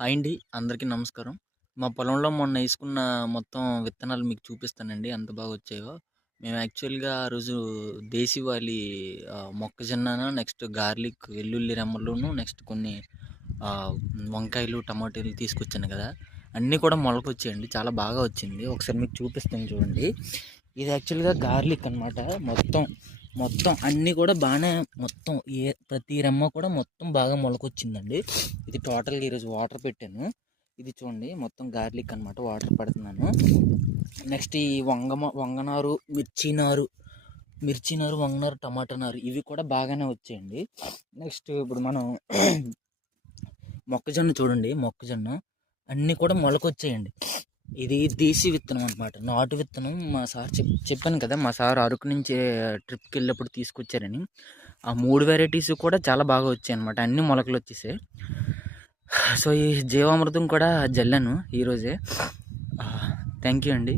Hi అండి. అందరికీ నమస్కారం. మా పొలంలో మొన్న ఏసుకున్న మొత్తం విత్తనాలు మీకు చూపిస్తానండి. ఎంత బాగా వచ్చాయో. మేము యాక్చువల్‌గా ఆ రోజు దేశీవాళీ మొక్కజొన్నను, నెక్స్ట్ గార్లిక్, వెల్లుల్లి రెమ్మలును, నెక్స్ట్ కొన్ని ఆహ్, వంకాయలు, టమాటాలు తీసుకొచ్చాను కదా! అన్నీ కూడా మొలకొచ్చాయండి. చాలా బాగా వచ్చింది. ఒకసారి మీకు చూపిస్తాను చూడండి. ఇది యాక్చువల్‌గా గార్లిక్ అనమాట. మొత్తం, మొత్తం అన్నీ కూడా బాగానే మొత్తం ప్రతి రెమ్మ కూడా మొత్తం బాగా మొలకొచ్చిందండి. ఇది టోటల్‌గా ఈరోజు వాటర్ పెట్టాను. ఇది చూడండి మొత్తం గార్లిక్ అనమాట. వాటర్ పెడుతున్నాను. నెక్స్ట్ ఈ వంగనారు, మిర్చి నారు, వంగనారు, టమాటా నారు ఇవి కూడా బాగానే వచ్చాయండి. నెక్స్ట్ ఇప్పుడు మనం మొక్కజొన్న చూడండి. మొక్కజొన్న అన్నీ కూడా మొలకొచ్చాయండి. ఇది దేశీ విత్తనం అనమాట. నాటు విత్తనం మా సార్ చెప్పాను కదా, మా సార్ అరకు నుంచి ట్రిప్కి వెళ్ళినప్పుడు తీసుకొచ్చారని. ఆ 3 వెరైటీస్ కూడా చాలా బాగా వచ్చాయి అనమాట. అన్ని మొలకలు వచ్చేసాయి. సో ఈ జీవామృతం కూడా జల్లాను ఈరోజే. థ్యాంక్ యూ అండి.